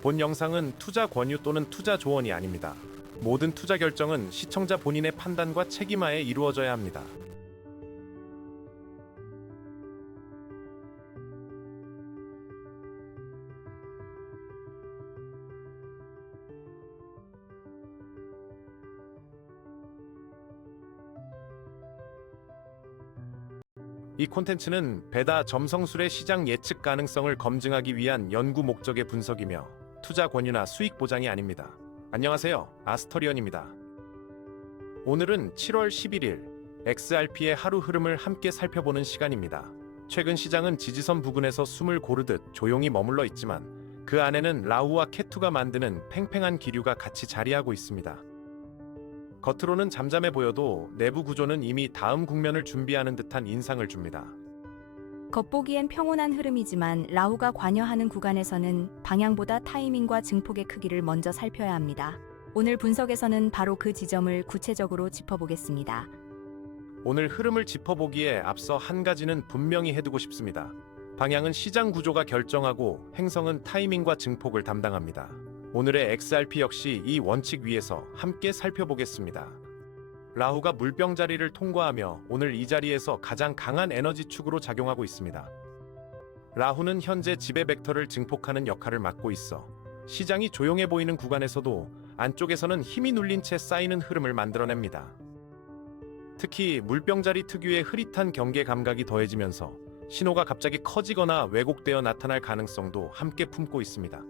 본 영상은 투자 권유 또는 투자 조언이 아닙니다. 모든 투자 결정은 시청자 본인의 판단과 책임하에 이루어져야 합니다. 이 콘텐츠는 배다 점성술의 시장 예측 가능성을 검증하기 위한 연구 목적의 분석이며 투자 권유나 수익 보장이 아닙니다. 안녕하세요. 아스터리언입니다. 오늘은 7월 11일 XRP의 하루 흐름을 함께 살펴보는 시간입니다. 최근 시장은 지지선 부근에서 숨을 고르듯 조용히 머물러 있지만 그 안에는 라후와 케투가 만드는 팽팽한 기류가 같이 자리하고 있습니다. 겉으로는 잠잠해 보여도 내부 구조는 이미 다음 국면을 준비하는 듯한 인상을 줍니다. 겉보기엔 평온한 흐름이지만 라후가 관여하는 구간에서는 방향보다 타이밍과 증폭의 크기를 먼저 살펴야 합니다. 오늘 분석에서는 바로 그 지점을 구체적으로 짚어보겠습니다. 오늘 흐름을 짚어보기에 앞서 한 가지는 분명히 해두고 싶습니다. 방향은 시장 구조가 결정하고 행성은 타이밍과 증폭을 담당합니다. 오늘의 XRP 역시 이 원칙 위에서 함께 살펴보겠습니다. 라후가 물병 자리를 통과하며 오늘 이 자리에서 가장 강한 에너지 축으로 작용하고 있습니다. 라후는 현재 지배 벡터를 증폭하는 역할을 맡고 있어 시장이 조용해 보이는 구간에서도 안쪽에서는 힘이 눌린 채 쌓이는 흐름을 만들어냅니다. 특히 물병 자리 특유의 흐릿한 경계 감각이 더해지면서 신호가 갑자기 커지거나 왜곡되어 나타날 가능성도 함께 품고 있습니다.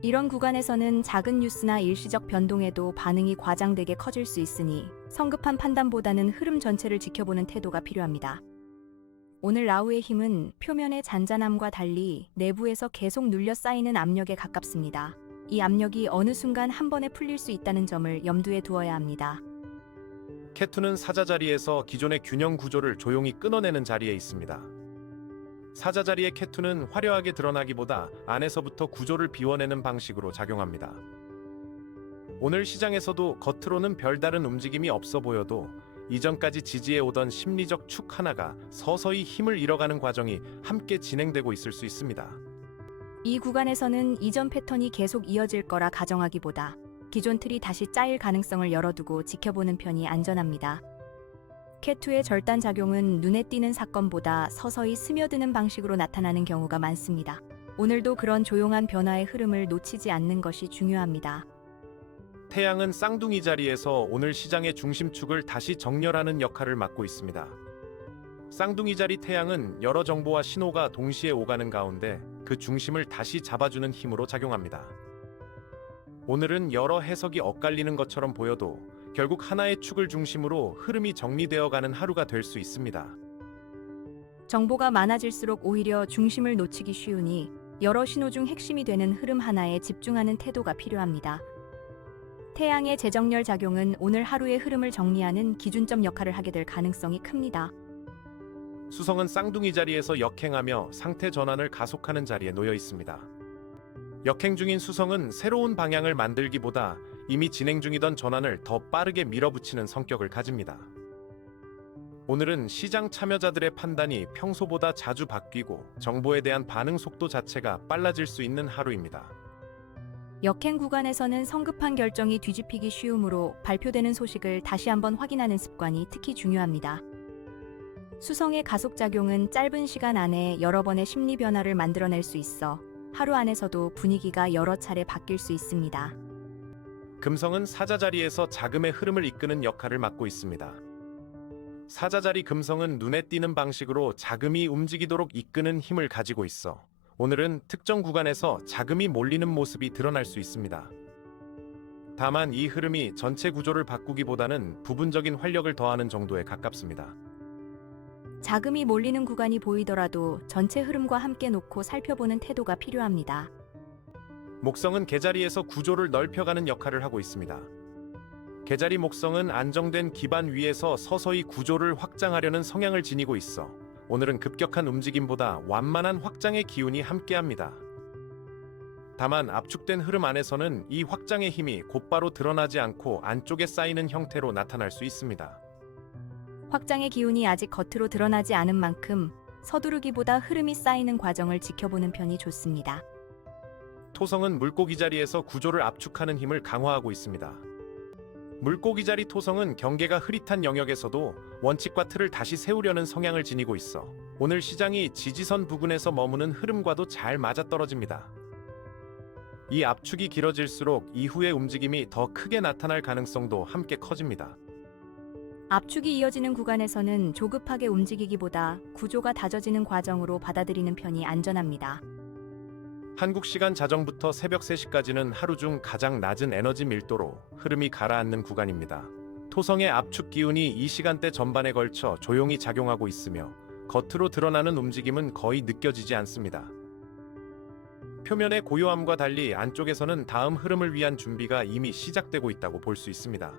이런 구간에서는 작은 뉴스나 일시적 변동에도 반응이 과장되게 커질 수 있으니 성급한 판단보다는 흐름 전체를 지켜보는 태도가 필요합니다. 오늘 라후의 힘은 표면의 잔잔함과 달리 내부에서 계속 눌려 쌓이는 압력에 가깝습니다. 이 압력이 어느 순간 한 번에 풀릴 수 있다는 점을 염두에 두어야 합니다. 케투는 사자 자리에서 기존의 균형 구조를 조용히 끊어내는 자리에 있습니다. 사자 자리의 케투는 화려하게 드러나기보다 안에서부터 구조를 비워내는 방식으로 작용합니다. 오늘 시장에서도 겉으로는 별다른 움직임이 없어 보여도 이전까지 지지해 오던 심리적 축 하나가 서서히 힘을 잃어가는 과정이 함께 진행되고 있을 수 있습니다. 이 구간에서는 이전 패턴이 계속 이어질 거라 가정하기보다 기존 틀이 다시 짜일 가능성을 열어두고 지켜보는 편이 안전합니다. 케투의 절단 작용은 눈에 띄는 사건보다 서서히 스며드는 방식으로 나타나는 경우가 많습니다. 오늘도 그런 조용한 변화의 흐름을 놓치지 않는 것이 중요합니다. 태양은 쌍둥이 자리에서 오늘 시장의 중심축을 다시 정렬하는 역할을 맡고 있습니다. 쌍둥이 자리 태양은 여러 정보와 신호가 동시에 오가는 가운데 그 중심을 다시 잡아주는 힘으로 작용합니다. 오늘은 여러 해석이 엇갈리는 것처럼 보여도 결국 하나의 축을 중심으로 흐름이 정리되어가는 하루가 될 수 있습니다. 정보가 많아질수록 오히려 중심을 놓치기 쉬우니 여러 신호 중 핵심이 되는 흐름 하나에 집중하는 태도가 필요합니다. 태양의 재정렬 작용은 오늘 하루의 흐름을 정리하는 기준점 역할을 하게 될 가능성이 큽니다. 수성은 쌍둥이 자리에서 역행하며 상태 전환을 가속하는 자리에 놓여 있습니다. 역행 중인 수성은 새로운 방향을 만들기보다 이미 진행 중이던 전환을 더 빠르게 밀어붙이는 성격을 가집니다. 오늘은 시장 참여자들의 판단이 평소보다 자주 바뀌고 정보에 대한 반응 속도 자체가 빨라질 수 있는 하루입니다. 역행 구간에서는 성급한 결정이 뒤집히기 쉬우므로 발표되는 소식을 다시 한번 확인하는 습관이 특히 중요합니다. 수성의 가속작용은 짧은 시간 안에 여러 번의 심리 변화를 만들어낼 수 있어 하루 안에서도 분위기가 여러 차례 바뀔 수 있습니다. 금성은 사자 자리에서 자금의 흐름을 이끄는 역할을 맡고 있습니다. 사자 자리 금성은 눈에 띄는 방식으로 자금이 움직이도록 이끄는 힘을 가지고 있어 오늘은 특정 구간에서 자금이 몰리는 모습이 드러날 수 있습니다. 다만 이 흐름이 전체 구조를 바꾸기보다는 부분적인 활력을 더하는 정도에 가깝습니다. 자금이 몰리는 구간이 보이더라도 전체 흐름과 함께 놓고 살펴보는 태도가 필요합니다. 목성은 개자리에서 구조를 넓혀가는 역할을 하고 있습니다. 개자리 목성은 안정된 기반 위에서 서서히 구조를 확장하려는 성향을 지니고 있어 오늘은 급격한 움직임보다 완만한 확장의 기운이 함께합니다. 다만 압축된 흐름 안에서는 이 확장의 힘이 곧바로 드러나지 않고 안쪽에 쌓이는 형태로 나타날 수 있습니다. 확장의 기운이 아직 겉으로 드러나지 않은 만큼 서두르기보다 흐름이 쌓이는 과정을 지켜보는 편이 좋습니다. 토성은 물고기 자리에서 구조를 압축하는 힘을 강화하고 있습니다. 물고기 자리 토성은 경계가 흐릿한 영역에서도 원칙과 틀을 다시 세우려는 성향을 지니고 있어 오늘 시장이 지지선 부근에서 머무는 흐름과도 잘 맞아떨어집니다. 이 압축이 길어질수록 이후의 움직임이 더 크게 나타날 가능성도 함께 커집니다. 압축이 이어지는 구간에서는 조급하게 움직이기보다 구조가 다져지는 과정으로 받아들이는 편이 안전합니다. 한국 시간 자정부터 새벽 3시까지는 하루 중 가장 낮은 에너지 밀도로 흐름이 가라앉는 구간입니다. 토성의 압축 기운이 이 시간대 전반에 걸쳐 조용히 작용하고 있으며 겉으로 드러나는 움직임은 거의 느껴지지 않습니다. 표면의 고요함과 달리 안쪽에서는 다음 흐름을 위한 준비가 이미 시작되고 있다고 볼 수 있습니다.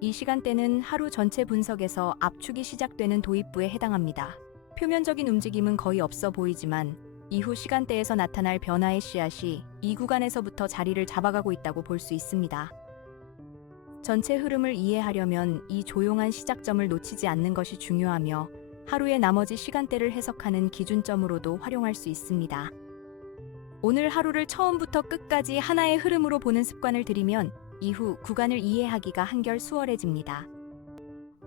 이 시간대는 하루 전체 분석에서 압축이 시작되는 도입부에 해당합니다. 표면적인 움직임은 거의 없어 보이지만 이후 시간대에서 나타날 변화의 씨앗이 이 구간에서부터 자리를 잡아가고 있다고 볼 수 있습니다. 전체 흐름을 이해하려면 이 조용한 시작점을 놓치지 않는 것이 중요하며 하루의 나머지 시간대를 해석하는 기준점으로도 활용할 수 있습니다. 오늘 하루를 처음부터 끝까지 하나의 흐름으로 보는 습관을 들이면 이후 구간을 이해하기가 한결 수월해집니다.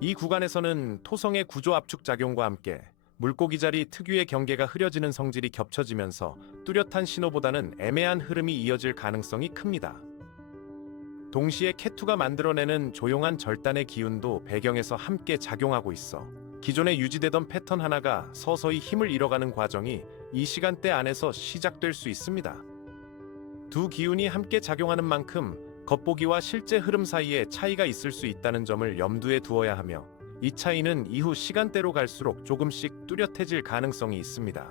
이 구간에서는 토성의 구조 압축 작용과 함께 물고기 자리 특유의 경계가 흐려지는 성질이 겹쳐지면서 뚜렷한 신호보다는 애매한 흐름이 이어질 가능성이 큽니다. 동시에 케투가 만들어내는 조용한 절단의 기운도 배경에서 함께 작용하고 있어 기존에 유지되던 패턴 하나가 서서히 힘을 잃어가는 과정이 이 시간대 안에서 시작될 수 있습니다. 두 기운이 함께 작용하는 만큼 겉보기와 실제 흐름 사이에 차이가 있을 수 있다는 점을 염두에 두어야 하며 이 차이는 이후 시간대로 갈수록 조금씩 뚜렷해질 가능성이 있습니다.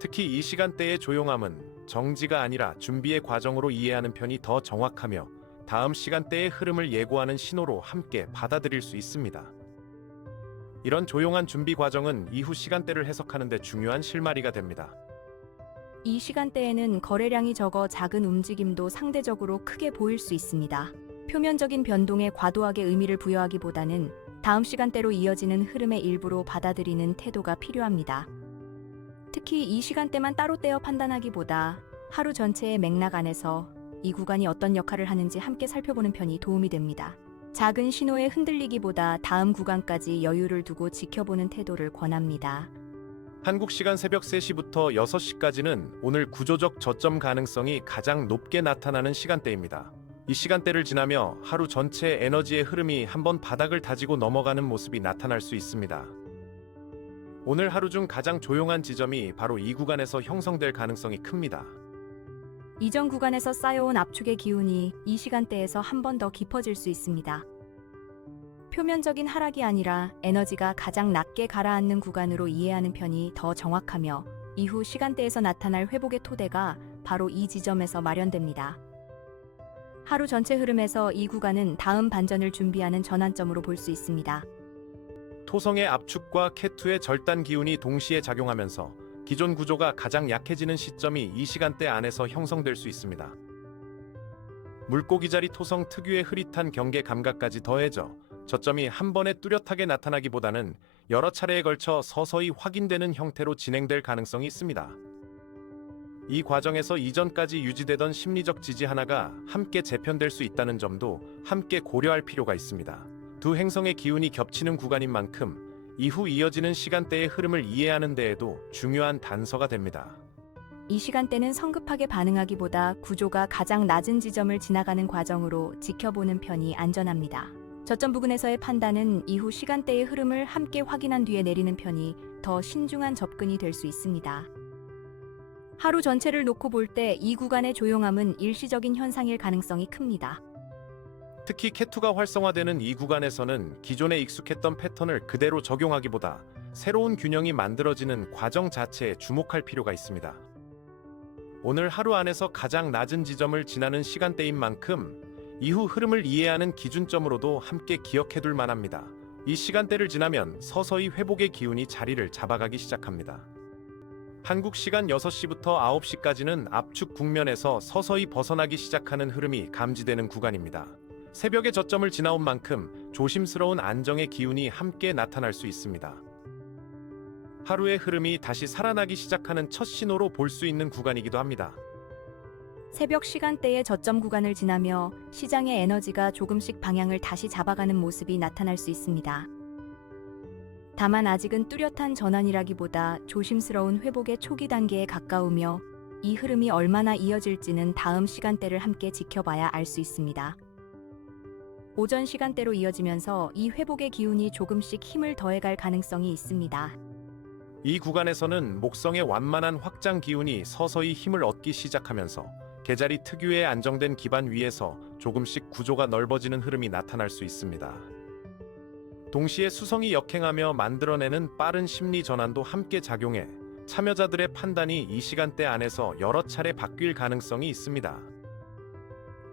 특히 이 시간대의 조용함은 정지가 아니라 준비의 과정으로 이해하는 편이 더 정확하며 다음 시간대의 흐름을 예고하는 신호로 함께 받아들일 수 있습니다. 이런 조용한 준비 과정은 이후 시간대를 해석하는 데 중요한 실마리가 됩니다. 이 시간대에는 거래량이 적어 작은 움직임도 상대적으로 크게 보일 수 있습니다. 표면적인 변동에 과도하게 의미를 부여하기보다는 다음 시간대로 이어지는 흐름의 일부로 받아들이는 태도가 필요합니다. 특히 이 시간대만 따로 떼어 판단하기보다 하루 전체의 맥락 안에서 이 구간이 어떤 역할을 하는지 함께 살펴보는 편이 도움이 됩니다. 작은 신호에 흔들리기보다 다음 구간까지 여유를 두고 지켜보는 태도를 권합니다. 한국 시간 새벽 3시부터 6시까지는 오늘 구조적 저점 가능성이 가장 높게 나타나는 시간대입니다. 이 시간대를 지나며 하루 전체 에너지의 흐름이 한번 바닥을 다지고 넘어가는 모습이 나타날 수 있습니다. 오늘 하루 중 가장 조용한 지점이 바로 이 구간에서 형성될 가능성이 큽니다. 이전 구간에서 쌓여온 압축의 기운이 이 시간대에서 한 번 더 깊어질 수 있습니다. 표면적인 하락이 아니라 에너지가 가장 낮게 가라앉는 구간으로 이해하는 편이 더 정확하며 이후 시간대에서 나타날 회복의 토대가 바로 이 지점에서 마련됩니다. 하루 전체 흐름에서 이 구간은 다음 반전을 준비하는 전환점으로 볼 수 있습니다. 토성의 압축과 케투의 절단 기운이 동시에 작용하면서 기존 구조가 가장 약해지는 시점이 이 시간대 안에서 형성될 수 있습니다. 물고기 자리 토성 특유의 흐릿한 경계 감각까지 더해져 저점이 한 번에 뚜렷하게 나타나기보다는 여러 차례에 걸쳐 서서히 확인되는 형태로 진행될 가능성이 있습니다. 이 과정에서 이전까지 유지되던 심리적 지지 하나가 함께 재편될 수 있다는 점도 함께 고려할 필요가 있습니다. 두 행성의 기운이 겹치는 구간인 만큼 이후 이어지는 시간대의 흐름을 이해하는 데에도 중요한 단서가 됩니다. 이 시간대는 성급하게 반응하기보다 구조가 가장 낮은 지점을 지나가는 과정으로 지켜보는 편이 안전합니다. 저점 부근에서의 판단은 이후 시간대의 흐름을 함께 확인한 뒤에 내리는 편이 더 신중한 접근이 될 수 있습니다. 하루 전체를 놓고 볼 때 이 구간의 조용함은 일시적인 현상일 가능성이 큽니다. 특히 케투가 활성화되는 이 구간에서는 기존에 익숙했던 패턴을 그대로 적용하기보다 새로운 균형이 만들어지는 과정 자체에 주목할 필요가 있습니다. 오늘 하루 안에서 가장 낮은 지점을 지나는 시간대인 만큼 이후 흐름을 이해하는 기준점으로도 함께 기억해둘 만합니다. 이 시간대를 지나면 서서히 회복의 기운이 자리를 잡아가기 시작합니다. 한국 시간 6시부터 9시까지는 압축 국면에서 서서히 벗어나기 시작하는 흐름이 감지되는 구간입니다. 새벽의 저점을 지나온 만큼 조심스러운 안정의 기운이 함께 나타날 수 있습니다. 하루의 흐름이 다시 살아나기 시작하는 첫 신호로 볼 수 있는 구간이기도 합니다. 새벽 시간대의 저점 구간을 지나며 시장의 에너지가 조금씩 방향을 다시 잡아가는 모습이 나타날 수 있습니다. 다만 아직은 뚜렷한 전환이라기보다 조심스러운 회복의 초기 단계에 가까우며 이 흐름이 얼마나 이어질지는 다음 시간대를 함께 지켜봐야 알 수 있습니다. 오전 시간대로 이어지면서 이 회복의 기운이 조금씩 힘을 더해갈 가능성이 있습니다. 이 구간에서는 목성의 완만한 확장 기운이 서서히 힘을 얻기 시작하면서 개자리 특유의 안정된 기반 위에서 조금씩 구조가 넓어지는 흐름이 나타날 수 있습니다. 동시에 수성이 역행하며 만들어내는 빠른 심리 전환도 함께 작용해 참여자들의 판단이 이 시간대 안에서 여러 차례 바뀔 가능성이 있습니다.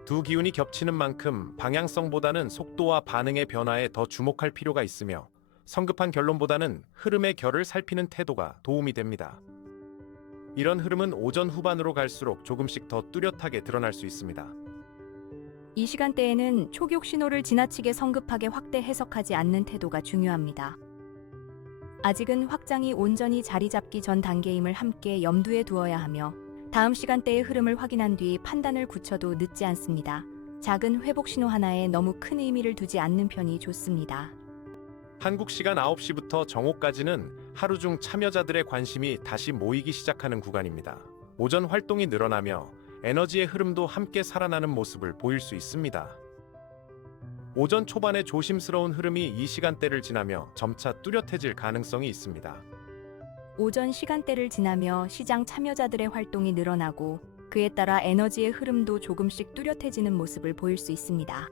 두 기운이 겹치는 만큼 방향성보다는 속도와 반응의 변화에 더 주목할 필요가 있으며 성급한 결론보다는 흐름의 결을 살피는 태도가 도움이 됩니다. 이런 흐름은 오전 후반으로 갈수록 조금씩 더 뚜렷하게 드러날 수 있습니다. 이 시간대에는 초기옥 신호를 지나치게 성급하게 확대 해석하지 않는 태도가 중요합니다. 아직은 확장이 온전히 자리 잡기 전 단계임을 함께 염두에 두어야 하며 다음 시간대의 흐름을 확인한 뒤 판단을 굳혀도 늦지 않습니다. 작은 회복 신호 하나에 너무 큰 의미를 두지 않는 편이 좋습니다. 한국 시간 9시부터 정오까지는 하루 중 참여자들의 관심이 다시 모이기 시작하는 구간입니다. 오전 활동이 늘어나며 에너지의 흐름도 함께 살아나는 모습을 보일 수 있습니다. 오전 초반의 조심스러운 흐름이 이 시간대를 지나며 점차 뚜렷해질 가능성이 있습니다. 오전 시간대를 지나며 시장 참여자들의 활동이 늘어나고 그에 따라 에너지의 흐름도 조금씩 뚜렷해지는 모습을 보일 수 있습니다.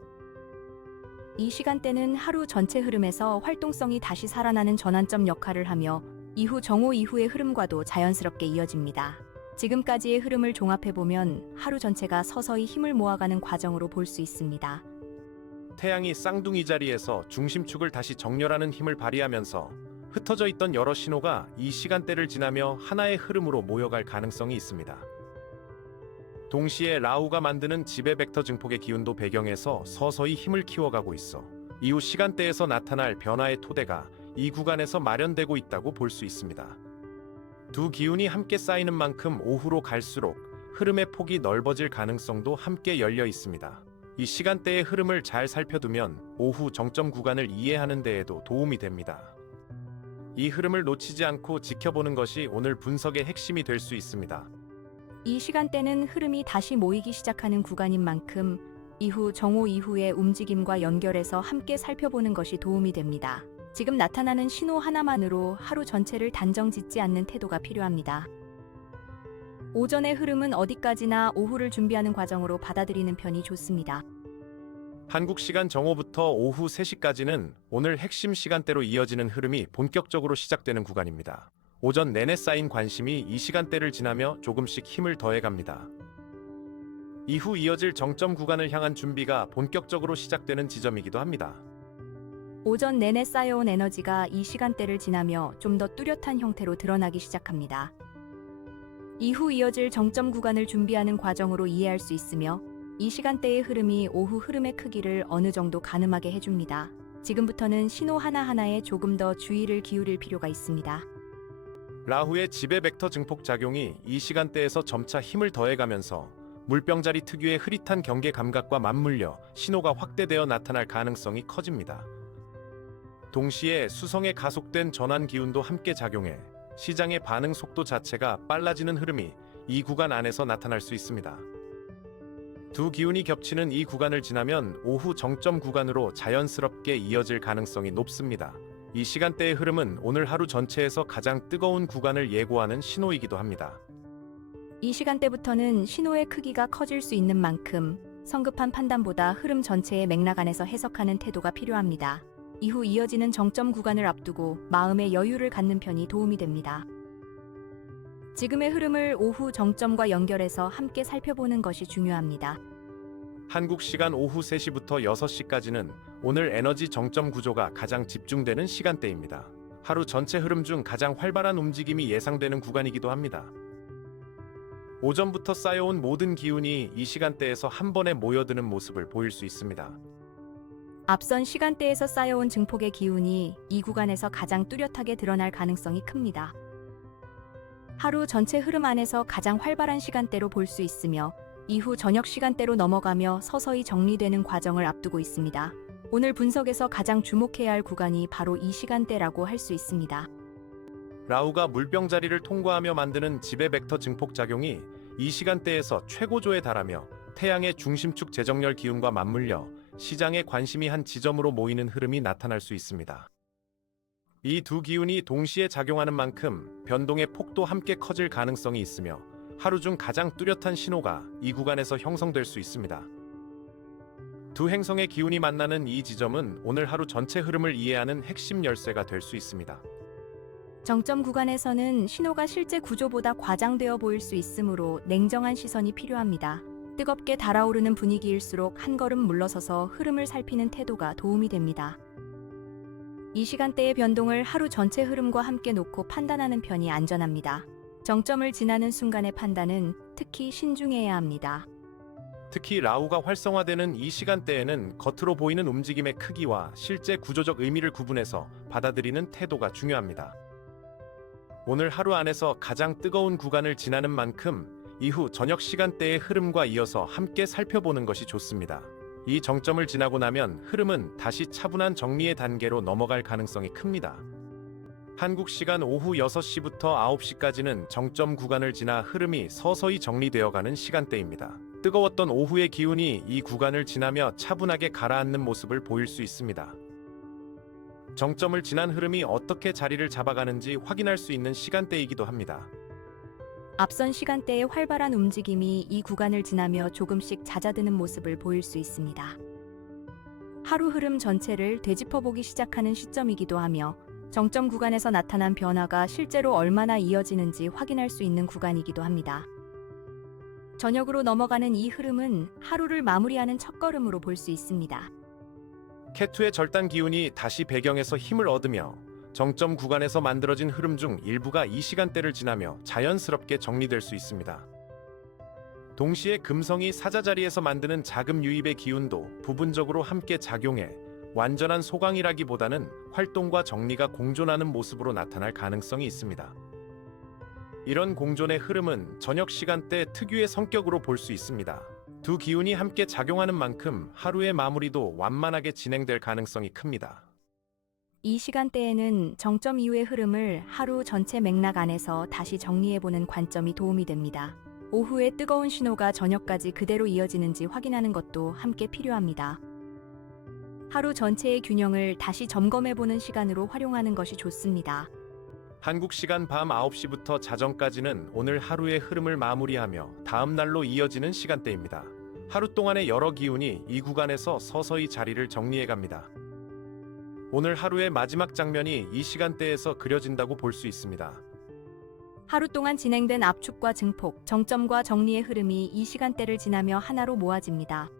이 시간대는 하루 전체 흐름에서 활동성이 다시 살아나는 전환점 역할을 하며 이후 정오 이후의 흐름과도 자연스럽게 이어집니다. 지금까지의 흐름을 종합해보면 하루 전체가 서서히 힘을 모아가는 과정으로 볼 수 있습니다. 태양이 쌍둥이 자리에서 중심축을 다시 정렬하는 힘을 발휘하면서 흩어져 있던 여러 신호가 이 시간대를 지나며 하나의 흐름으로 모여갈 가능성이 있습니다. 동시에 라후가 만드는 지배 벡터 증폭의 기운도 배경에서 서서히 힘을 키워가고 있어 이후 시간대에서 나타날 변화의 토대가 이 구간에서 마련되고 있다고 볼 수 있습니다. 두 기운이 함께 쌓이는 만큼 오후로 갈수록 흐름의 폭이 넓어질 가능성도 함께 열려 있습니다. 이 시간대의 흐름을 잘 살펴두면 오후 정점 구간을 이해하는 데에도 도움이 됩니다. 이 흐름을 놓치지 않고 지켜보는 것이 오늘 분석의 핵심이 될 수 있습니다. 이 시간대는 흐름이 다시 모이기 시작하는 구간인 만큼 이후 정오 이후의 움직임과 연결해서 함께 살펴보는 것이 도움이 됩니다. 지금 나타나는 신호 하나만으로 하루 전체를 단정 짓지 않는 태도가 필요합니다. 오전의 흐름은 어디까지나 오후를 준비하는 과정으로 받아들이는 편이 좋습니다. 한국 시간 정오부터 오후 3시까지는 오늘 핵심 시간대로 이어지는 흐름이 본격적으로 시작되는 구간입니다. 오전 내내 쌓인 관심이 이 시간대를 지나며 조금씩 힘을 더해갑니다. 이후 이어질 정점 구간을 향한 준비가 본격적으로 시작되는 지점이기도 합니다. 오전 내내 쌓여온 에너지가 이 시간대를 지나며 좀 더 뚜렷한 형태로 드러나기 시작합니다. 이후 이어질 정점 구간을 준비하는 과정으로 이해할 수 있으며 이 시간대의 흐름이 오후 흐름의 크기를 어느 정도 가늠하게 해줍니다. 지금부터는 신호 하나하나에 조금 더 주의를 기울일 필요가 있습니다. 라후의 지배 벡터 증폭 작용이 이 시간대에서 점차 힘을 더해가면서 물병자리 특유의 흐릿한 경계 감각과 맞물려 신호가 확대되어 나타날 가능성이 커집니다. 동시에 수성의 가속된 전환 기운도 함께 작용해 시장의 반응 속도 자체가 빨라지는 흐름이 이 구간 안에서 나타날 수 있습니다. 두 기운이 겹치는 이 구간을 지나면 오후 정점 구간으로 자연스럽게 이어질 가능성이 높습니다. 이 시간대의 흐름은 오늘 하루 전체에서 가장 뜨거운 구간을 예고하는 신호이기도 합니다. 이 시간대부터는 신호의 크기가 커질 수 있는 만큼 성급한 판단보다 흐름 전체의 맥락 안에서 해석하는 태도가 필요합니다. 이후 이어지는 정점 구간을 앞두고 마음의 여유를 갖는 편이 도움이 됩니다. 지금의 흐름을 오후 정점과 연결해서 함께 살펴보는 것이 중요합니다. 한국 시간 오후 3시부터 6시까지는 오늘 에너지 정점 구조가 가장 집중되는 시간대입니다. 하루 전체 흐름 중 가장 활발한 움직임이 예상되는 구간이기도 합니다. 오전부터 쌓여온 모든 기운이 이 시간대에서 한 번에 모여드는 모습을 보일 수 있습니다. 앞선 시간대에서 쌓여온 증폭의 기운이 이 구간에서 가장 뚜렷하게 드러날 가능성이 큽니다. 하루 전체 흐름 안에서 가장 활발한 시간대로 볼 수 있으며 이후 저녁 시간대로 넘어가며 서서히 정리되는 과정을 앞두고 있습니다. 오늘 분석에서 가장 주목해야 할 구간이 바로 이 시간대라고 할 수 있습니다. 라우가 물병 자리를 통과하며 만드는 지배 벡터 증폭 작용이 이 시간대에서 최고조에 달하며 태양의 중심축 재정렬 기운과 맞물려 시장의 관심이 한 지점으로 모이는 흐름이 나타날 수 있습니다. 이 두 기운이 동시에 작용하는 만큼 변동의 폭도 함께 커질 가능성이 있으며 하루 중 가장 뚜렷한 신호가 이 구간에서 형성될 수 있습니다. 두 행성의 기운이 만나는 이 지점은 오늘 하루 전체 흐름을 이해하는 핵심 열쇠가 될 수 있습니다. 정점 구간에서는 신호가 실제 구조보다 과장되어 보일 수 있으므로 냉정한 시선이 필요합니다. 뜨겁게 달아오르는 분위기일수록 한 걸음 물러서서 흐름을 살피는 태도가 도움이 됩니다. 이 시간대의 변동을 하루 전체 흐름과 함께 놓고 판단하는 편이 안전합니다. 정점을 지나는 순간의 판단은 특히 신중해야 합니다. 특히 라우가 활성화되는 이 시간대에는 겉으로 보이는 움직임의 크기와 실제 구조적 의미를 구분해서 받아들이는 태도가 중요합니다. 오늘 하루 안에서 가장 뜨거운 구간을 지나는 만큼 이후 저녁 시간대의 흐름과 이어서 함께 살펴보는 것이 좋습니다. 이 정점을 지나고 나면 흐름은 다시 차분한 정리의 단계로 넘어갈 가능성이 큽니다. 한국 시간 오후 6시부터 9시까지는 정점 구간을 지나 흐름이 서서히 정리되어가는 시간대입니다. 뜨거웠던 오후의 기운이 이 구간을 지나며 차분하게 가라앉는 모습을 보일 수 있습니다. 정점을 지난 흐름이 어떻게 자리를 잡아가는지 확인할 수 있는 시간대이기도 합니다. 앞선 시간대의 활발한 움직임이 이 구간을 지나며 조금씩 잦아드는 모습을 보일 수 있습니다. 하루 흐름 전체를 되짚어보기 시작하는 시점이기도 하며 정점 구간에서 나타난 변화가 실제로 얼마나 이어지는지 확인할 수 있는 구간이기도 합니다. 저녁으로 넘어가는 이 흐름은 하루를 마무리하는 첫걸음으로 볼 수 있습니다. K2의 절단 기운이 다시 배경에서 힘을 얻으며 정점 구간에서 만들어진 흐름 중 일부가 이 시간대를 지나며 자연스럽게 정리될 수 있습니다. 동시에 금성이 사자 자리에서 만드는 자금 유입의 기운도 부분적으로 함께 작용해 완전한 소강이라기보다는 활동과 정리가 공존하는 모습으로 나타날 가능성이 있습니다. 이런 공존의 흐름은 저녁 시간대 특유의 성격으로 볼 수 있습니다. 두 기운이 함께 작용하는 만큼 하루의 마무리도 완만하게 진행될 가능성이 큽니다. 이 시간대에는 정점 이후의 흐름을 하루 전체 맥락 안에서 다시 정리해보는 관점이 도움이 됩니다. 오후의 뜨거운 신호가 저녁까지 그대로 이어지는지 확인하는 것도 함께 필요합니다. 하루 전체의 균형을 다시 점검해보는 시간으로 활용하는 것이 좋습니다. 한국 시간 밤 9시부터 자정까지는 오늘 하루의 흐름을 마무리하며 다음 날로 이어지는 시간대입니다. 하루 동안의 여러 기운이 이 구간에서 서서히 자리를 정리해갑니다. 오늘 하루의 마지막 장면이 이 시간대에서 그려진다고 볼 수 있습니다. 하루 동안 진행된 압축과 증폭, 정점과 정리의 흐름이 이 시간대를 지나며 하나로 모아집니다.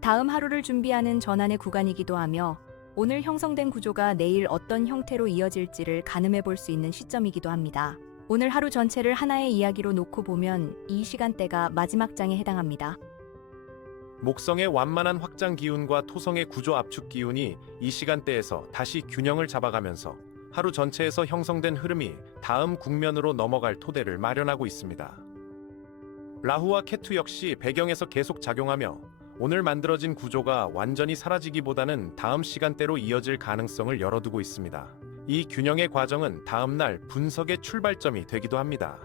다음 하루를 준비하는 전환의 구간이기도 하며 오늘 형성된 구조가 내일 어떤 형태로 이어질지를 가늠해 볼 수 있는 시점이기도 합니다. 오늘 하루 전체를 하나의 이야기로 놓고 보면 이 시간대가 마지막 장에 해당합니다. 목성의 완만한 확장 기운과 토성의 구조 압축 기운이 이 시간대에서 다시 균형을 잡아가면서 하루 전체에서 형성된 흐름이 다음 국면으로 넘어갈 토대를 마련하고 있습니다. 라후와 K2 역시 배경에서 계속 작용하며 오늘 만들어진 구조가 완전히 사라지기보다는 다음 시간대로 이어질 가능성을 열어두고 있습니다. 이 균형의 과정은 다음 날 분석의 출발점이 되기도 합니다.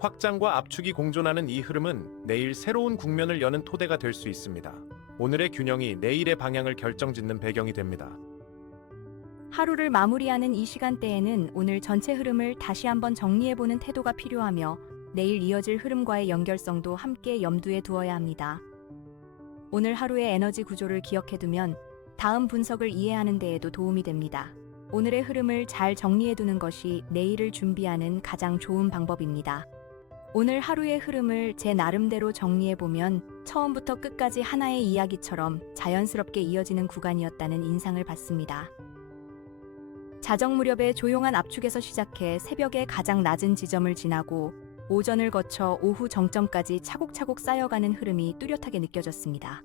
확장과 압축이 공존하는 이 흐름은 내일 새로운 국면을 여는 토대가 될 수 있습니다. 오늘의 균형이 내일의 방향을 결정짓는 배경이 됩니다. 하루를 마무리하는 이 시간대에는 오늘 전체 흐름을 다시 한번 정리해보는 태도가 필요하며 내일 이어질 흐름과의 연결성도 함께 염두에 두어야 합니다. 오늘 하루의 에너지 구조를 기억해두면 다음 분석을 이해하는 데에도 도움이 됩니다. 오늘의 흐름을 잘 정리해두는 것이 내일을 준비하는 가장 좋은 방법입니다. 오늘 하루의 흐름을 제 나름대로 정리해보면 처음부터 끝까지 하나의 이야기처럼 자연스럽게 이어지는 구간이었다는 인상을 받습니다. 자정 무렵의 조용한 압축에서 시작해 새벽의 가장 낮은 지점을 지나고 오전을 거쳐 오후 정점까지 차곡차곡 쌓여가는 흐름이 뚜렷하게 느껴졌습니다.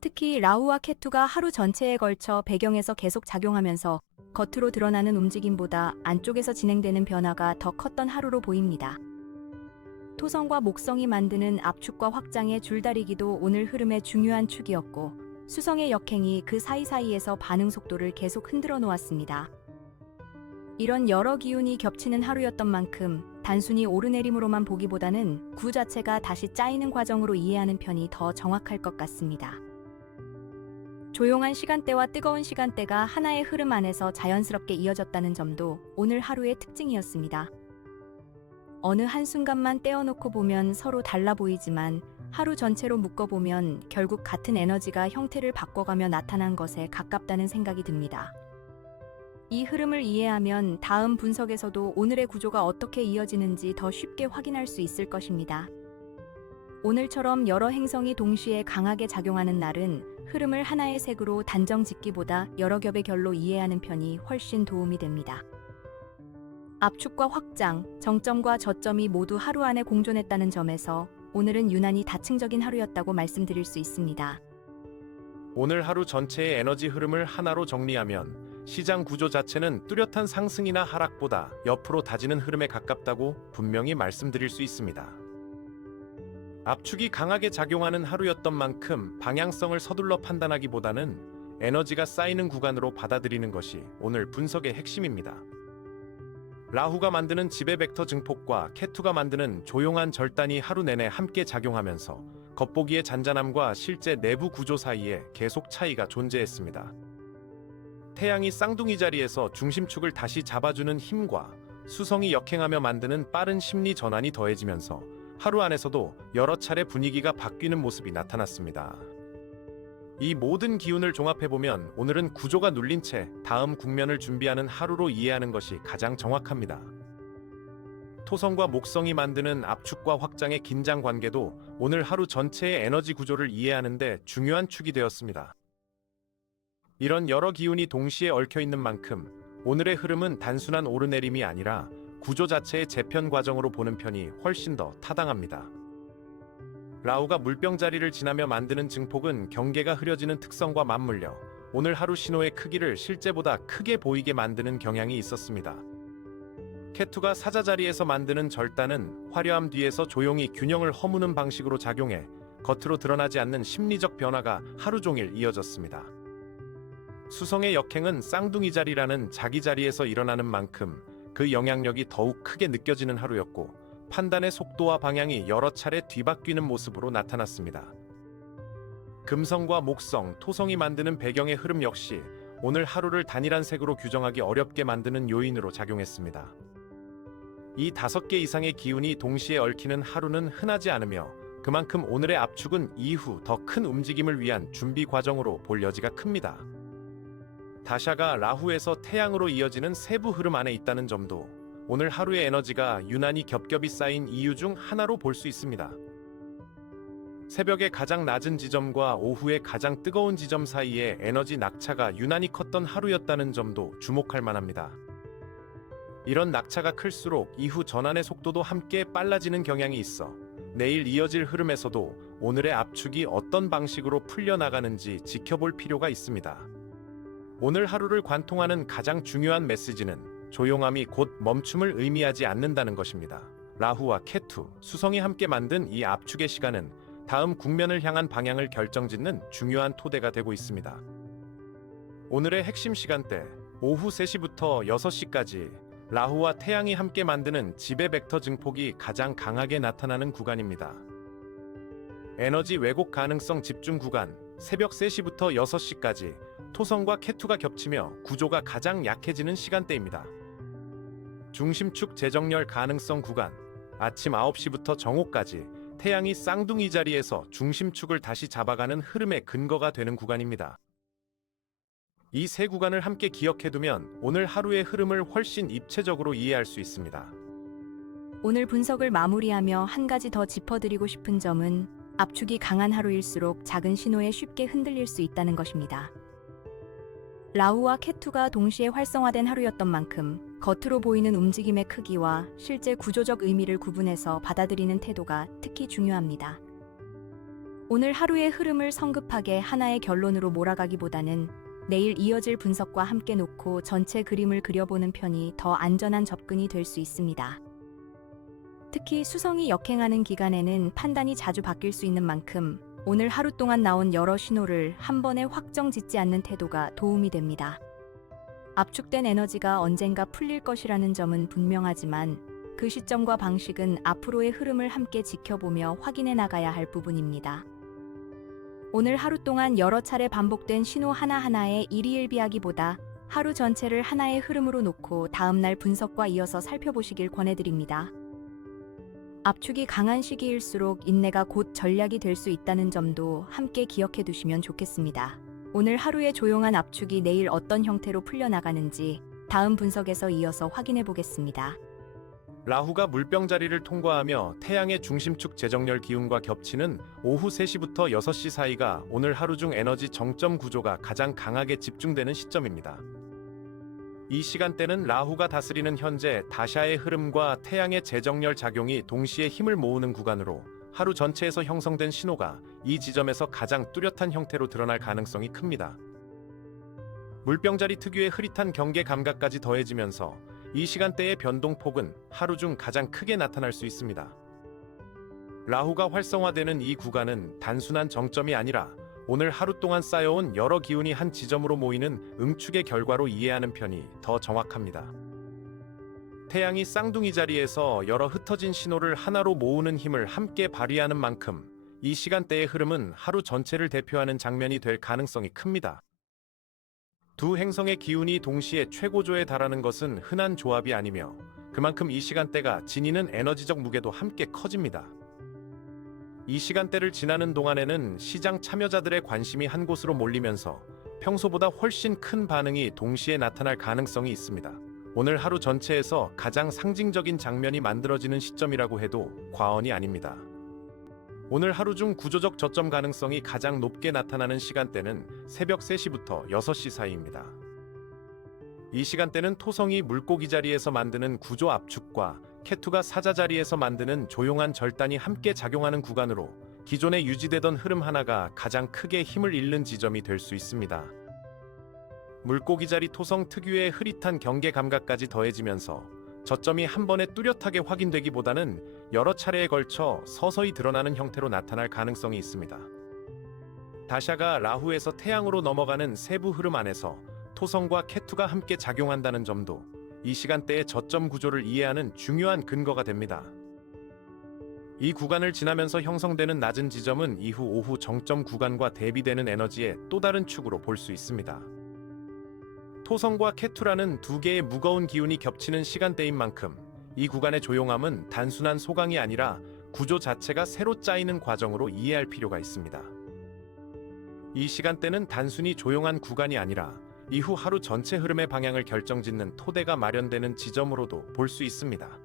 특히 라후와 K2가 하루 전체에 걸쳐 배경에서 계속 작용하면서 겉으로 드러나는 움직임보다 안쪽에서 진행되는 변화가 더 컸던 하루로 보입니다. 토성과 목성이 만드는 압축과 확장의 줄다리기도 오늘 흐름의 중요한 축이었고, 수성의 역행이 그 사이사이에서 반응 속도를 계속 흔들어 놓았습니다. 이런 여러 기운이 겹치는 하루였던 만큼 단순히 오르내림으로만 보기보다는 구 자체가 다시 짜이는 과정으로 이해하는 편이 더 정확할 것 같습니다. 조용한 시간대와 뜨거운 시간대가 하나의 흐름 안에서 자연스럽게 이어졌다는 점도 오늘 하루의 특징이었습니다. 어느 한순간만 떼어놓고 보면 서로 달라 보이지만 하루 전체로 묶어보면 결국 같은 에너지가 형태를 바꿔가며 나타난 것에 가깝다는 생각이 듭니다. 이 흐름을 이해하면 다음 분석에서도 오늘의 구조가 어떻게 이어지는지 더 쉽게 확인할 수 있을 것입니다. 오늘처럼 여러 행성이 동시에 강하게 작용하는 날은 흐름을 하나의 색으로 단정 짓기보다 여러 겹의 결로 이해하는 편이 훨씬 도움이 됩니다. 압축과 확장, 정점과 저점이 모두 하루 안에 공존했다는 점에서 오늘은 유난히 다층적인 하루였다고 말씀드릴 수 있습니다. 오늘 하루 전체의 에너지 흐름을 하나로 정리하면 시장 구조 자체는 뚜렷한 상승이나 하락보다 옆으로 다지는 흐름에 가깝다고 분명히 말씀드릴 수 있습니다. 압축이 강하게 작용하는 하루였던 만큼 방향성을 서둘러 판단하기보다는 에너지가 쌓이는 구간으로 받아들이는 것이 오늘 분석의 핵심입니다. 라후가 만드는 지배 벡터 증폭과 케투가 만드는 조용한 절단이 하루 내내 함께 작용하면서 겉보기의 잔잔함과 실제 내부 구조 사이에 계속 차이가 존재했습니다. 태양이 쌍둥이 자리에서 중심축을 다시 잡아주는 힘과 수성이 역행하며 만드는 빠른 심리 전환이 더해지면서 하루 안에서도 여러 차례 분위기가 바뀌는 모습이 나타났습니다. 이 모든 기운을 종합해보면 오늘은 구조가 눌린 채 다음 국면을 준비하는 하루로 이해하는 것이 가장 정확합니다. 토성과 목성이 만드는 압축과 확장의 긴장 관계도 오늘 하루 전체의 에너지 구조를 이해하는 데 중요한 축이 되었습니다. 이런 여러 기운이 동시에 얽혀 있는 만큼 오늘의 흐름은 단순한 오르내림이 아니라 구조 자체의 재편 과정으로 보는 편이 훨씬 더 타당합니다. 라후가 물병 자리를 지나며 만드는 증폭은 경계가 흐려지는 특성과 맞물려 오늘 하루 신호의 크기를 실제보다 크게 보이게 만드는 경향이 있었습니다. 케투가 사자 자리에서 만드는 절단은 화려함 뒤에서 조용히 균형을 허무는 방식으로 작용해 겉으로 드러나지 않는 심리적 변화가 하루 종일 이어졌습니다. 수성의 역행은 쌍둥이 자리라는 자기 자리에서 일어나는 만큼 그 영향력이 더욱 크게 느껴지는 하루였고, 판단의 속도와 방향이 여러 차례 뒤바뀌는 모습으로 나타났습니다. 금성과 목성, 토성이 만드는 배경의 흐름 역시 오늘 하루를 단일한 색으로 규정하기 어렵게 만드는 요인으로 작용했습니다. 이 5개 이상의 기운이 동시에 얽히는 하루는 흔하지 않으며 그만큼 오늘의 압축은 이후 더 큰 움직임을 위한 준비 과정으로 볼 여지가 큽니다. 다샤가 라후에서 태양으로 이어지는 세부 흐름 안에 있다는 점도 오늘 하루의 에너지가 유난히 겹겹이 쌓인 이유 중 하나로 볼 수 있습니다. 새벽의 가장 낮은 지점과 오후의 가장 뜨거운 지점 사이에 에너지 낙차가 유난히 컸던 하루였다는 점도 주목할 만합니다. 이런 낙차가 클수록 이후 전환의 속도도 함께 빨라지는 경향이 있어 내일 이어질 흐름에서도 오늘의 압축이 어떤 방식으로 풀려나가는지 지켜볼 필요가 있습니다. 오늘 하루를 관통하는 가장 중요한 메시지는 조용함이 곧 멈춤을 의미하지 않는다는 것입니다. 라후와 케투, 수성이 함께 만든 이 압축의 시간은 다음 국면을 향한 방향을 결정짓는 중요한 토대가 되고 있습니다. 오늘의 핵심 시간대, 오후 3시부터 6시까지 라후와 태양이 함께 만드는 지배 벡터 증폭이 가장 강하게 나타나는 구간입니다. 에너지 왜곡 가능성 집중 구간, 새벽 3시부터 6시까지 토성과 케투가 겹치며 구조가 가장 약해지는 시간대입니다. 중심축 재정렬 가능성 구간, 아침 9시부터 정오까지 태양이 쌍둥이 자리에서 중심축을 다시 잡아가는 흐름의 근거가 되는 구간입니다. 이 세 구간을 함께 기억해두면 오늘 하루의 흐름을 훨씬 입체적으로 이해할 수 있습니다. 오늘 분석을 마무리하며 한 가지 더 짚어드리고 싶은 점은 압축이 강한 하루일수록 작은 신호에 쉽게 흔들릴 수 있다는 것입니다. 라후와 케투가 동시에 활성화된 하루였던 만큼 겉으로 보이는 움직임의 크기와 실제 구조적 의미를 구분해서 받아들이는 태도가 특히 중요합니다. 오늘 하루의 흐름을 성급하게 하나의 결론으로 몰아가기보다는 내일 이어질 분석과 함께 놓고 전체 그림을 그려보는 편이 더 안전한 접근이 될 수 있습니다. 특히 수성이 역행하는 기간에는 판단이 자주 바뀔 수 있는 만큼 오늘 하루 동안 나온 여러 신호를 한 번에 확정 짓지 않는 태도가 도움이 됩니다. 압축된 에너지가 언젠가 풀릴 것이라는 점은 분명하지만 그 시점과 방식은 앞으로의 흐름을 함께 지켜보며 확인해 나가야 할 부분입니다. 오늘 하루 동안 여러 차례 반복된 신호 하나하나에 일희일비하기보다 하루 전체를 하나의 흐름으로 놓고 다음날 분석과 이어서 살펴보시길 권해드립니다. 압축이 강한 시기일수록 인내가 곧 전략이 될 수 있다는 점도 함께 기억해 두시면 좋겠습니다. 오늘 하루의 조용한 압축이 내일 어떤 형태로 풀려나가는지 다음 분석에서 이어서 확인해 보겠습니다. 라후가 물병자리를 통과하며 태양의 중심축 제정렬 기운과 겹치는 오후 3시부터 6시 사이가 오늘 하루 중 에너지 정점 구조가 가장 강하게 집중되는 시점입니다. 이 시간대는 라후가 다스리는 현재 다샤의 흐름과 태양의 제정렬 작용이 동시에 힘을 모으는 구간으로 하루 전체에서 형성된 신호가 이 지점에서 가장 뚜렷한 형태로 드러날 가능성이 큽니다. 물병자리 특유의 흐릿한 경계 감각까지 더해지면서 이 시간대의 변동폭은 하루 중 가장 크게 나타날 수 있습니다. 라후가 활성화되는 이 구간은 단순한 정점이 아니라 오늘 하루 동안 쌓여온 여러 기운이 한 지점으로 모이는 응축의 결과로 이해하는 편이 더 정확합니다. 태양이 쌍둥이 자리에서 여러 흩어진 신호를 하나로 모으는 힘을 함께 발휘하는 만큼 이 시간대의 흐름은 하루 전체를 대표하는 장면이 될 가능성이 큽니다. 두 행성의 기운이 동시에 최고조에 달하는 것은 흔한 조합이 아니며 그만큼 이 시간대가 지니는 에너지적 무게도 함께 커집니다. 이 시간대를 지나는 동안에는 시장 참여자들의 관심이 한 곳으로 몰리면서 평소보다 훨씬 큰 반응이 동시에 나타날 가능성이 있습니다. 오늘 하루 전체에서 가장 상징적인 장면이 만들어지는 시점이라고 해도 과언이 아닙니다. 오늘 하루 중 구조적 저점 가능성이 가장 높게 나타나는 시간대는 새벽 3시부터 6시 사이입니다. 이 시간대는 토성이 물고기 자리에서 만드는 구조 압축과 케투가 사자 자리에서 만드는 조용한 절단이 함께 작용하는 구간으로 기존에 유지되던 흐름 하나가 가장 크게 힘을 잃는 지점이 될 수 있습니다. 물고기 자리 토성 특유의 흐릿한 경계 감각까지 더해지면서 저점이 한 번에 뚜렷하게 확인되기보다는 여러 차례에 걸쳐 서서히 드러나는 형태로 나타날 가능성이 있습니다. 다샤가 라후에서 태양으로 넘어가는 세부 흐름 안에서 토성과 케투가 함께 작용한다는 점도 이 시간대의 저점 구조를 이해하는 중요한 근거가 됩니다. 이 구간을 지나면서 형성되는 낮은 지점은 이후 오후 정점 구간과 대비되는 에너지의 또 다른 축으로 볼 수 있습니다. 토성과 케투라는 두 개의 무거운 기운이 겹치는 시간대인 만큼 이 구간의 조용함은 단순한 소강이 아니라 구조 자체가 새로 짜이는 과정으로 이해할 필요가 있습니다. 이 시간대는 단순히 조용한 구간이 아니라 이후 하루 전체 흐름의 방향을 결정짓는 토대가 마련되는 지점으로도 볼 수 있습니다.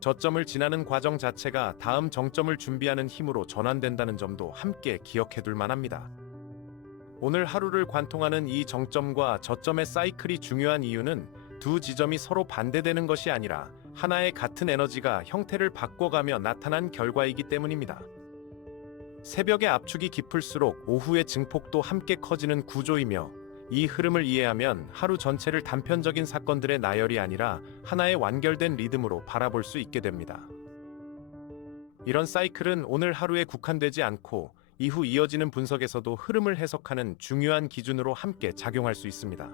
저점을 지나는 과정 자체가 다음 정점을 준비하는 힘으로 전환된다는 점도 함께 기억해둘 만합니다. 오늘 하루를 관통하는 이 정점과 저점의 사이클이 중요한 이유는 두 지점이 서로 반대되는 것이 아니라 하나의 같은 에너지가 형태를 바꿔가며 나타난 결과이기 때문입니다. 새벽의 압축이 깊을수록 오후의 증폭도 함께 커지는 구조이며 이 흐름을 이해하면 하루 전체를 단편적인 사건들의 나열이 아니라 하나의 완결된 리듬으로 바라볼 수 있게 됩니다. 이런 사이클은 오늘 하루에 국한되지 않고 이후 이어지는 분석에서도 흐름을 해석하는 중요한 기준으로 함께 작용할 수 있습니다.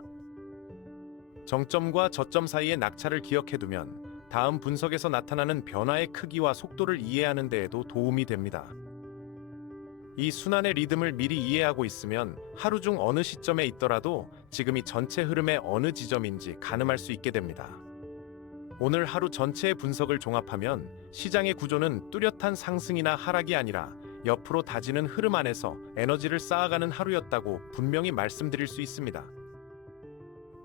정점과 저점 사이의 낙차를 기억해두면 다음 분석에서 나타나는 변화의 크기와 속도를 이해하는 데에도 도움이 됩니다. 이 순환의 리듬을 미리 이해하고 있으면 하루 중 어느 시점에 있더라도 지금이 전체 흐름의 어느 지점인지 가늠할 수 있게 됩니다. 오늘 하루 전체의 분석을 종합하면 시장의 구조는 뚜렷한 상승이나 하락이 아니라 옆으로 다지는 흐름 안에서 에너지를 쌓아가는 하루였다고 분명히 말씀드릴 수 있습니다.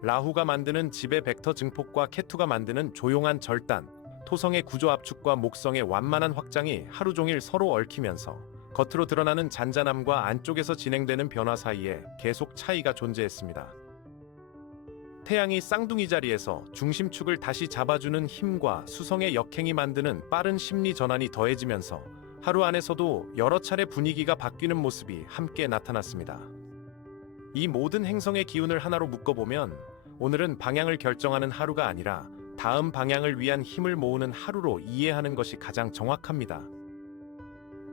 라후가 만드는 지배 벡터 증폭과 케투가 만드는 조용한 절단, 토성의 구조 압축과 목성의 완만한 확장이 하루 종일 서로 얽히면서 겉으로 드러나는 잔잔함과 안쪽에서 진행되는 변화 사이에 계속 차이가 존재했습니다. 태양이 쌍둥이 자리에서 중심축을 다시 잡아주는 힘과 수성의 역행이 만드는 빠른 심리 전환이 더해지면서 하루 안에서도 여러 차례 분위기가 바뀌는 모습이 함께 나타났습니다. 이 모든 행성의 기운을 하나로 묶어보면 오늘은 방향을 결정하는 하루가 아니라 다음 방향을 위한 힘을 모으는 하루로 이해하는 것이 가장 정확합니다.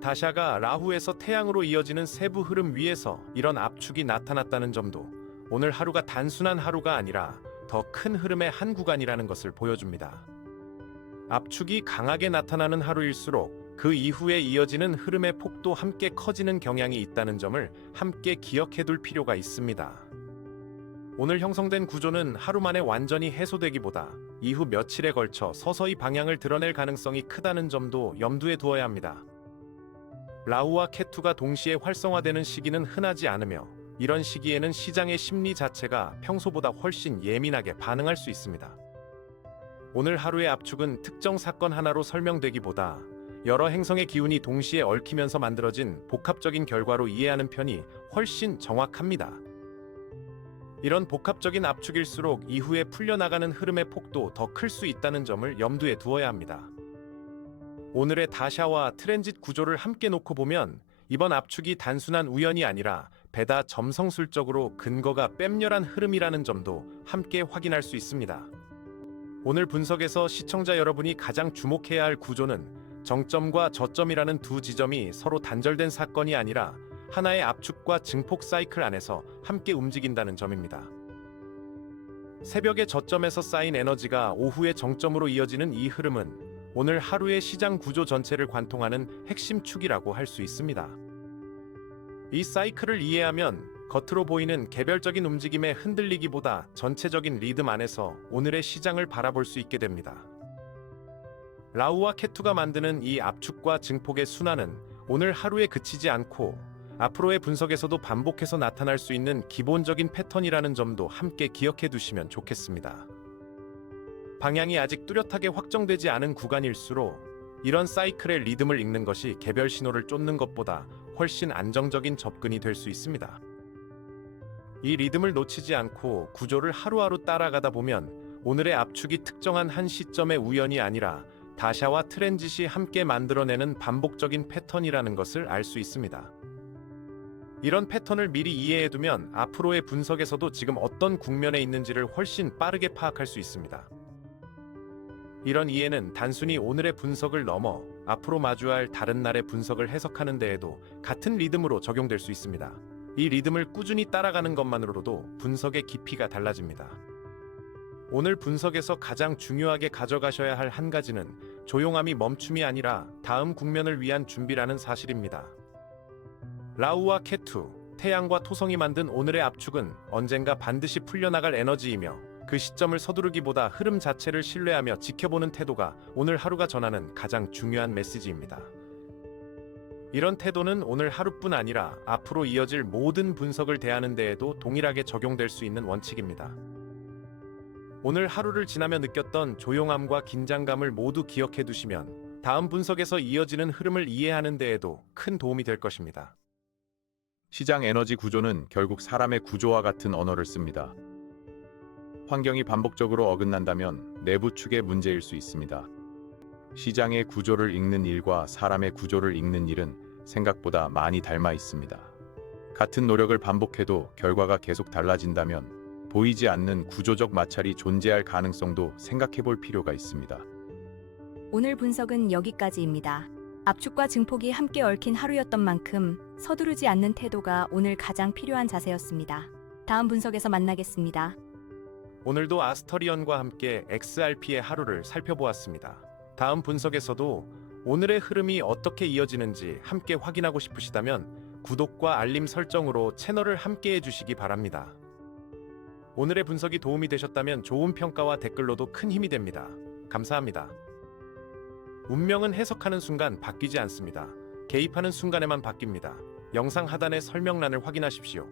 다샤가 라후에서 태양으로 이어지는 세부 흐름 위에서 이런 압축이 나타났다는 점도 오늘 하루가 단순한 하루가 아니라 더 큰 흐름의 한 구간이라는 것을 보여줍니다. 압축이 강하게 나타나는 하루일수록 그 이후에 이어지는 흐름의 폭도 함께 커지는 경향이 있다는 점을 함께 기억해 둘 필요가 있습니다. 오늘 형성된 구조는 하루 만에 완전히 해소되기보다 이후 며칠에 걸쳐 서서히 방향을 드러낼 가능성이 크다는 점도 염두에 두어야 합니다. 라후와 케투가 동시에 활성화되는 시기는 흔하지 않으며 이런 시기에는 시장의 심리 자체가 평소보다 훨씬 예민하게 반응할 수 있습니다. 오늘 하루의 압축은 특정 사건 하나로 설명되기보다 여러 행성의 기운이 동시에 얽히면서 만들어진 복합적인 결과로 이해하는 편이 훨씬 정확합니다. 이런 복합적인 압축일수록 이후에 풀려나가는 흐름의 폭도 더 클 수 있다는 점을 염두에 두어야 합니다. 오늘의 다샤와 트랜짓 구조를 함께 놓고 보면 이번 압축이 단순한 우연이 아니라 배다 점성술적으로 근거가 뺨렬한 흐름이라는 점도 함께 확인할 수 있습니다. 오늘 분석에서 시청자 여러분이 가장 주목해야 할 구조는 정점과 저점이라는 두 지점이 서로 단절된 사건이 아니라 하나의 압축과 증폭 사이클 안에서 함께 움직인다는 점입니다. 새벽의 저점에서 쌓인 에너지가 오후의 정점으로 이어지는 이 흐름은 오늘 하루의 시장 구조 전체를 관통하는 핵심 축이라고 할 수 있습니다. 이 사이클을 이해하면 겉으로 보이는 개별적인 움직임에 흔들리기보다 전체적인 리듬 안에서 오늘의 시장을 바라볼 수 있게 됩니다. 라후와 케투가 만드는 이 압축과 증폭의 순환은 오늘 하루에 그치지 않고 앞으로의 분석에서도 반복해서 나타날 수 있는 기본적인 패턴이라는 점도 함께 기억해 두시면 좋겠습니다. 방향이 아직 뚜렷하게 확정되지 않은 구간일수록 이런 사이클의 리듬을 읽는 것이 개별 신호를 쫓는 것보다 훨씬 안정적인 접근이 될 수 있습니다. 이 리듬을 놓치지 않고 구조를 하루하루 따라가다 보면 오늘의 압축이 특정한 한 시점의 우연이 아니라 다샤와 트랜짓이 함께 만들어내는 반복적인 패턴이라는 것을 알 수 있습니다. 이런 패턴을 미리 이해해두면 앞으로의 분석에서도 지금 어떤 국면에 있는지를 훨씬 빠르게 파악할 수 있습니다. 이런 이해는 단순히 오늘의 분석을 넘어 앞으로 마주할 다른 날의 분석을 해석하는 데에도 같은 리듬으로 적용될 수 있습니다. 이 리듬을 꾸준히 따라가는 것만으로도 분석의 깊이가 달라집니다. 오늘 분석에서 가장 중요하게 가져가셔야 할 한 가지는 조용함이 멈춤이 아니라 다음 국면을 위한 준비라는 사실입니다. 라후와 케투, 태양과 토성이 만든 오늘의 압축은 언젠가 반드시 풀려나갈 에너지이며 그 시점을 서두르기보다 흐름 자체를 신뢰하며 지켜보는 태도가 오늘 하루가 전하는 가장 중요한 메시지입니다. 이런 태도는 오늘 하루뿐 아니라 앞으로 이어질 모든 분석을 대하는 데에도 동일하게 적용될 수 있는 원칙입니다. 오늘 하루를 지나며 느꼈던 조용함과 긴장감을 모두 기억해 두시면 다음 분석에서 이어지는 흐름을 이해하는 데에도 큰 도움이 될 것입니다. 시장 에너지 구조는 결국 사람의 구조와 같은 언어를 씁니다. 환경이 반복적으로 어긋난다면 내부 축의 문제일 수 있습니다. 시장의 구조를 읽는 일과 사람의 구조를 읽는 일은 생각보다 많이 닮아 있습니다. 같은 노력을 반복해도 결과가 계속 달라진다면 보이지 않는 구조적 마찰이 존재할 가능성도 생각해 볼 필요가 있습니다. 오늘 분석은 여기까지입니다. 압축과 증폭이 함께 얽힌 하루였던 만큼 서두르지 않는 태도가 오늘 가장 필요한 자세였습니다. 다음 분석에서 만나겠습니다. 오늘도 아스터리언과 함께 XRP의 하루를 살펴보았습니다. 다음 분석에서도 오늘의 흐름이 어떻게 이어지는지 함께 확인하고 싶으시다면 구독과 알림 설정으로 채널을 함께 해주시기 바랍니다. 오늘의 분석이 도움이 되셨다면 좋은 평가와 댓글로도 큰 힘이 됩니다. 감사합니다. 운명은 해석하는 순간 바뀌지 않습니다. 개입하는 순간에만 바뀝니다. 영상 하단의 설명란을 확인하십시오.